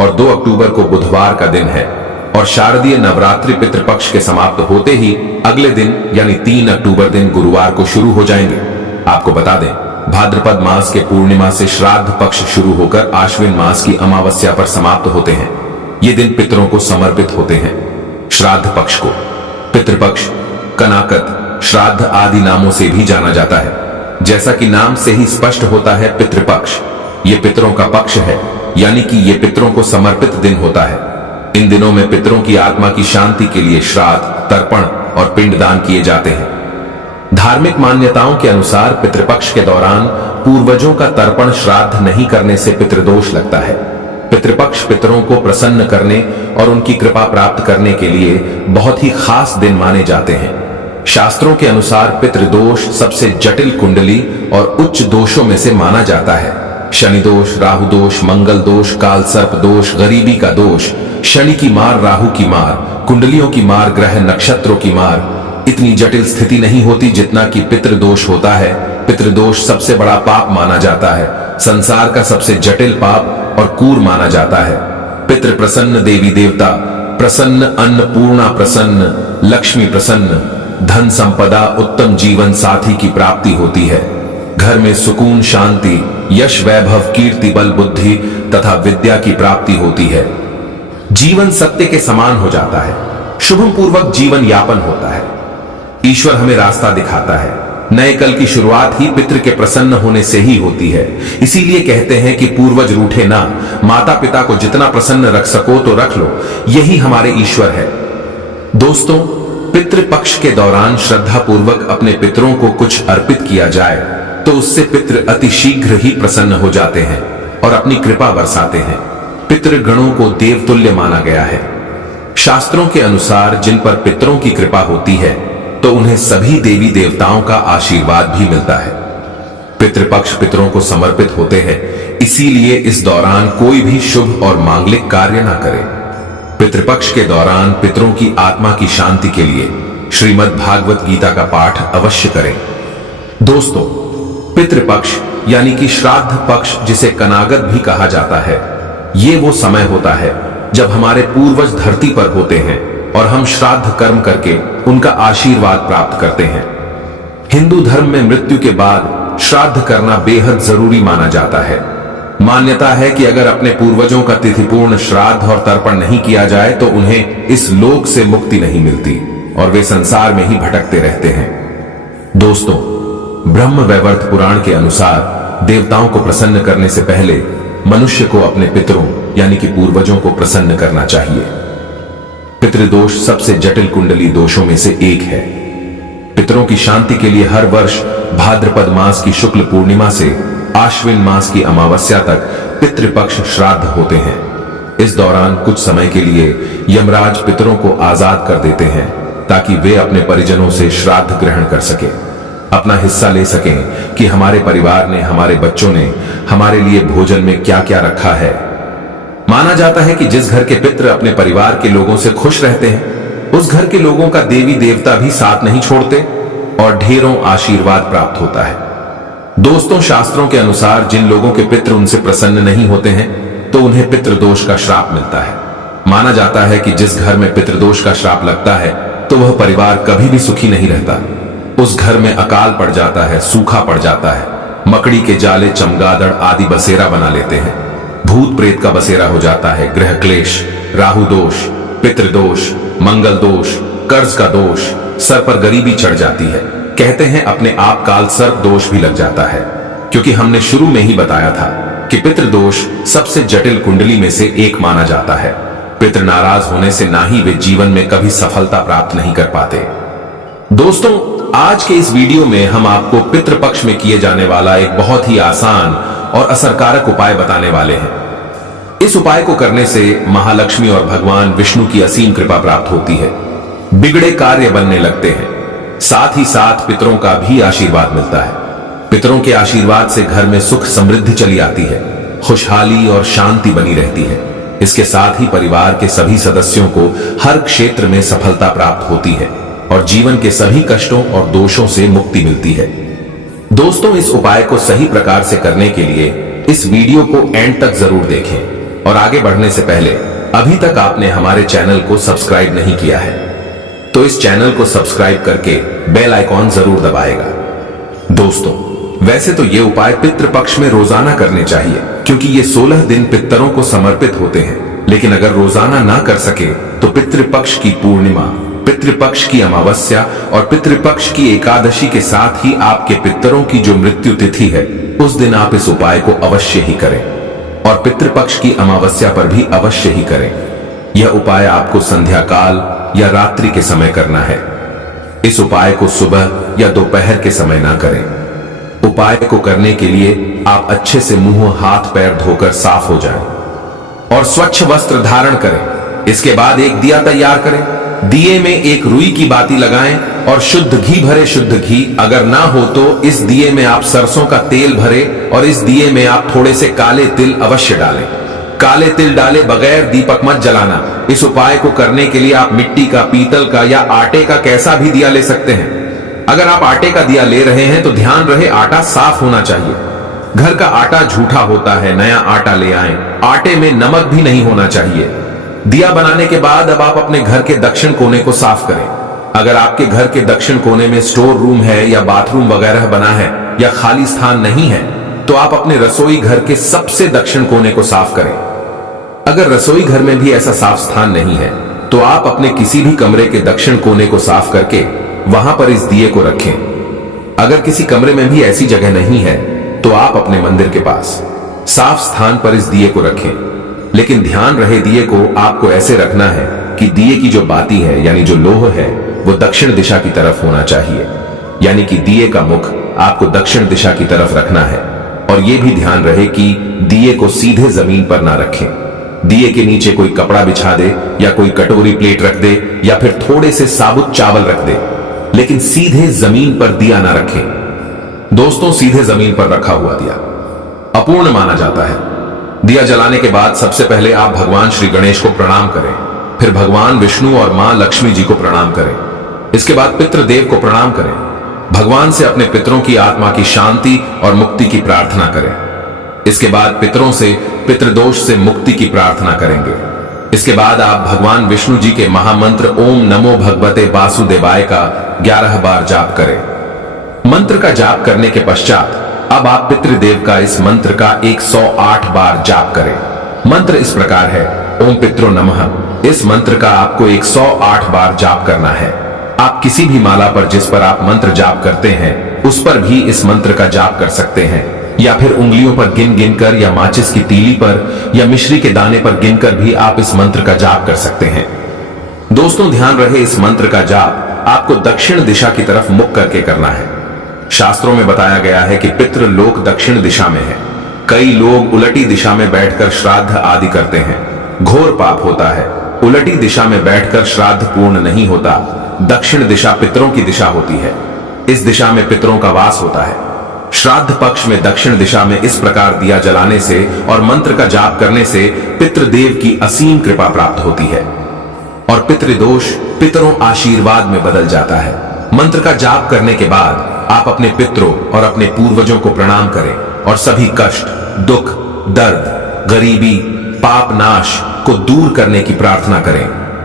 और 2 अक्टूबर को बुधवार का दिन है और शारदीय नवरात्रि पितृपक्ष के समाप्त होते ही अगले दिन यानी 3 अक्टूबर दिन गुरुवार को शुरू हो जाएंगे। आपको बता दें, भाद्रपद मास के पूर्णिमा से श्राद्ध पक्ष शुरू होकर आश्विन मास की अमावस्या पर समाप्त होते हैं। ये दिन पितरों को समर्पित होते हैं। श्राद्ध पक्ष को पितृपक्ष, कनाकत, श्राद्ध आदि नामों से भी जाना जाता है। जैसा कि नाम से ही स्पष्ट होता है, पितृपक्ष ये पितरों का पक्ष है, यानी कि ये पितरों को समर्पित दिन होता है। इन दिनों में पितरों की आत्मा की शांति के लिए श्राद्ध, तर्पण और पिंडदान किए जाते हैं। धार्मिक मान्यताओं के अनुसार पितृपक्ष के दौरान पूर्वजों का तर्पण श्राद्ध नहीं करने से पितृदोष लगता है। पितृपक्ष पितरों को प्रसन्न करने और उनकी कृपा प्राप्त करने के लिए बहुत ही खास दिन माने जाते हैं। शास्त्रों के अनुसार पितृदोष सबसे जटिल कुंडली और उच्च दोषों में से माना जाता है। शनि दोष, राहु दोष, मंगल दोष, काल सर्प दोष, गरीबी का दोष, शनि की मार, राहु की मार, कुंडलियों की मार, ग्रह नक्षत्रों की मार, इतनी जटिल स्थिति नहीं होती जितना कि पितृदोष होता है। पितृदोष सबसे बड़ा पाप माना जाता है, संसार का सबसे जटिल पाप और कूर माना जाता है। पितृ प्रसन्न, देवी देवता प्रसन्न, अन्नपूर्णा प्रसन्न, लक्ष्मी प्रसन्न, धन संपदा, उत्तम जीवन साथी की प्राप्ति होती है। घर में सुकून, शांति, यश, वैभव, कीर्ति, बल, बुद्धि तथा विद्या की प्राप्ति होती है। जीवन सत्य के समान हो जाता है। शुभम पूर्वक जीवन यापन होता है। ईश्वर हमें रास्ता दिखाता है। नए कल की शुरुआत ही पितृ के प्रसन्न होने से ही होती है। इसीलिए कहते हैं कि पूर्वज रूठे ना, माता पिता को जितना प्रसन्न रख सको तो रख लो, यही हमारे ईश्वर है। दोस्तों, पितृपक्ष के दौरान श्रद्धा पूर्वक अपने पितरों को कुछ अर्पित किया जाए तो उससे पितृ अति शीघ्र ही प्रसन्न हो जाते हैं और अपनी कृपा बरसाते हैं। पितृगणों को देवतुल्य माना गया है। शास्त्रों के अनुसार जिन पर पितरों की कृपा होती है तो उन्हें सभी देवी देवताओं का आशीर्वाद भी मिलता है। पितृपक्ष पितरों को समर्पित होते हैं, इसीलिए इस दौरान कोई भी शुभ और मांगलिक कार्य ना करे। पितृपक्ष के दौरान पितरों की आत्मा की शांति के लिए श्रीमद् भागवत गीता का पाठ अवश्य करें। दोस्तों, पितृपक्ष यानी कि श्राद्ध पक्ष, जिसे कनागत भी कहा जाता है, ये वो समय होता है जब हमारे पूर्वज धरती पर होते हैं और हम श्राद्ध कर्म करके उनका आशीर्वाद प्राप्त करते हैं। हिंदू धर्म में मृत्यु के बाद श्राद्ध करना बेहद जरूरी माना जाता है। मान्यता है कि अगर अपने पूर्वजों का तिथिपूर्ण श्राद्ध और तर्पण नहीं किया जाए तो उन्हें इस लोक से मुक्ति नहीं मिलती और वे संसार में ही भटकते रहते हैं। दोस्तों, ब्रह्म वैवर्त पुराण के अनुसार देवताओं को प्रसन्न करने से पहले मनुष्य को अपने पितरों यानी कि पूर्वजों को प्रसन्न करना चाहिए। पितृदोष सबसे जटिल कुंडली दोषों में से एक है। पितरों की शांति के लिए हर वर्ष भाद्रपद मास की शुक्ल पूर्णिमा से आश्विन मास की अमावस्या तक पितृपक्ष श्राद्ध होते हैं। इस दौरान कुछ समय के लिए यमराज पितरों को आजाद कर देते हैं ताकि वे अपने परिजनों से श्राद्ध ग्रहण कर सके, अपना हिस्सा ले सकें कि हमारे परिवार ने, हमारे बच्चों ने हमारे लिए भोजन में क्या क्या रखा है। माना जाता है कि जिस घर के पितृ अपने परिवार के लोगों से खुश रहते हैं, उस घर के लोगों का देवी देवता भी साथ नहीं छोड़ते और ढेरों आशीर्वाद प्राप्त होता है। दोस्तों, शास्त्रों के अनुसार जिन लोगों के पितृ उनसे प्रसन्न नहीं होते हैं तो उन्हें पितृदोष का श्राप मिलता है। माना जाता है कि जिस घर में पितृदोष का श्राप लगता है तो वह परिवार कभी भी सुखी नहीं रहता। उस घर में अकाल पड़ जाता है, सूखा पड़ जाता है, मकड़ी के जाले, चमगादड़ आदि बसेरा बना लेते हैं, भूत प्रेत का बसेरा हो जाता है, ग्रह क्लेश, राहु दोष, पितृदोष, मंगल दोष, कर्ज का दोष, सर पर गरीबी चढ़ जाती है। कहते हैं अपने आप काल सर्प दोष भी लग जाता है, क्योंकि हमने शुरू में ही बताया था कि पितृदोष सबसे जटिल कुंडली में से एक माना जाता है। पितृ नाराज होने से ना ही वे जीवन में कभी सफलता प्राप्त नहीं कर पाते। दोस्तों, आज के इस वीडियो में हम आपको पितृपक्ष में किए जाने वाला एक बहुत ही आसान और असरकारक उपाय बताने वाले हैं। इस उपाय को करने से महालक्ष्मी और भगवान विष्णु की असीम कृपा प्राप्त होती है, बिगड़े कार्य बनने लगते हैं, साथ ही साथ पितरों का भी आशीर्वाद मिलता है। पितरों के आशीर्वाद से घर में सुख समृद्धि चली आती है, खुशहाली और शांति बनी रहती है। इसके साथ ही परिवार के सभी सदस्यों को हर क्षेत्र में सफलता प्राप्त होती है और जीवन के सभी कष्टों और दोषों से मुक्ति मिलती है। दोस्तों, इस उपाय को सही प्रकार से करने के लिए इस वीडियो को एंड तक जरूर देखें। और आगे बढ़ने से पहले अभी तक आपने हमारे चैनल को सब्सक्राइब नहीं किया है तो इस चैनल को सब्सक्राइब करके बेल आइकॉन जरूर दबाएगा। दोस्तों, वैसे तो ये उपाय पितृपक्ष में रोजाना करने चाहिए क्योंकि ये 16 दिन पितरों को समर्पित होते हैं, लेकिन अगर रोजाना ना कर सके तो पितृपक्ष की पूर्णिमा, पितृपक्ष की अमावस्या और पितृपक्ष की एकादशी के साथ ही आपके पितरों की जो मृत्यु तिथि है उस दिन आप इस उपाय को अवश्य ही करें और पितृपक्ष की अमावस्या पर भी अवश्य ही करें। यह उपाय आपको संध्या काल या रात्रि के समय करना है। इस उपाय को सुबह या दोपहर के समय ना करें। उपाय को करने के लिए आप अच्छे से मुंह हाथ पैर धोकर साफ हो जाएं और स्वच्छ वस्त्र धारण करें। इसके बाद एक दिया तैयार करें। दिए में एक रुई की बाती लगाएं और शुद्ध घी भरे, शुद्ध घी अगर ना हो तो इस दिए में आप सरसों का तेल भरे और इस दिए में आप थोड़े से काले तिल अवश्य डालें। काले तिल डाले बगैर दीपक मत जलाना। इस उपाय को करने के लिए आप मिट्टी का, पीतल का या आटे का कैसा भी दिया ले सकते हैं। अगर आप आटे का दिया ले रहे हैं तो ध्यान रहे आटा साफ होना चाहिए। घर का आटा झूठा होता है, नया आटा ले आएं। आटे में नमक भी नहीं होना चाहिए। दिया बनाने के बाद अब आप अपने घर के दक्षिण कोने को साफ करें। अगर आपके घर के दक्षिण कोने में स्टोर रूम है या बाथरूम वगैरह बना है या खाली स्थान नहीं है तो आप अपने रसोई घर के सबसे दक्षिण कोने को साफ करें। अगर रसोई घर में भी ऐसा साफ स्थान नहीं है तो आप अपने किसी भी कमरे के दक्षिण कोने को साफ करके वहां पर इस दिए को रखें। अगर किसी कमरे में भी ऐसी जगह नहीं है तो आप अपने मंदिर के पास साफ स्थान पर इस दिए को रखें। लेकिन ध्यान रहे दिए को आपको ऐसे रखना है कि दिए की जो बाती है यानी जो लोह है वो दक्षिण दिशा की तरफ होना चाहिए, यानी कि दिए का मुख आपको दक्षिण दिशा की तरफ रखना है। और यह भी ध्यान रहे कि दिए को सीधे जमीन पर ना रखें। दिए के नीचे कोई कपड़ा बिछा दे या कोई कटोरी प्लेट रख दे या फिर थोड़े से साबुत चावल रख दे, लेकिन सीधे जमीन पर दिया ना रखें। दोस्तों, सीधे जमीन पर रखा हुआ दिया अपूर्ण माना जाता है। दिया जलाने के बाद सबसे पहले आप भगवान श्री गणेश को प्रणाम करें, फिर भगवान विष्णु और मां लक्ष्मी जी को प्रणाम करें। इसके बाद पितृदेव को प्रणाम करें। भगवान से अपने पितरों की आत्मा की शांति और मुक्ति की प्रार्थना करें। इसके बाद पितरों से पितृदोष से मुक्ति की प्रार्थना करेंगे। इसके बाद आप भगवान विष्णु जी के महामंत्र ओम नमो भगवते वासुदेवाय का 11 बार जाप करें। मंत्र का जाप करने के पश्चात अब आप पितृदेव का इस मंत्र का 108 बार जाप करें। मंत्र इस प्रकार है, ओम पित्रो नमः। इस मंत्र का आपको 108 बार जाप करना है। आप किसी भी माला पर जिस पर आप मंत्र जाप करते हैं उस पर भी इस मंत्र का जाप कर सकते हैं, या फिर उंगलियों पर गिन गिन कर या माचिस की तीली पर या मिश्री के दाने पर गिनकर भी आप इस मंत्र का जाप कर सकते हैं। दोस्तों, ध्यान रहे इस मंत्र का जाप आपको दक्षिण दिशा की तरफ मुख करके करना है। शास्त्रों में बताया गया है कि पितृ लोक दक्षिण दिशा में है। कई लोग उलटी दिशा में बैठकर श्राद्ध आदि करते हैं, घोर पाप होता है। उलटी दिशा में बैठकर श्राद्ध पूर्ण नहीं होता। दक्षिण दिशा पितरों की दिशा होती है। इस दिशा में पितरों का वास होता है। श्राद्ध पक्ष में दक्षिण दिशा में इस प्रकार दिया जलाने से और मंत्र का जाप करने से पितृदेव की असीम कृपा प्राप्त होती है और पितृदोष पितरों आशीर्वाद में बदल जाता है। मंत्र का जाप करने के बाद आप अपने पितरों और अपने पूर्वजों को प्रणाम करें और सभी कष्ट, दुख, दर्द, गरीबी, पाप नाश को दूर करने की प्रार्थना करें।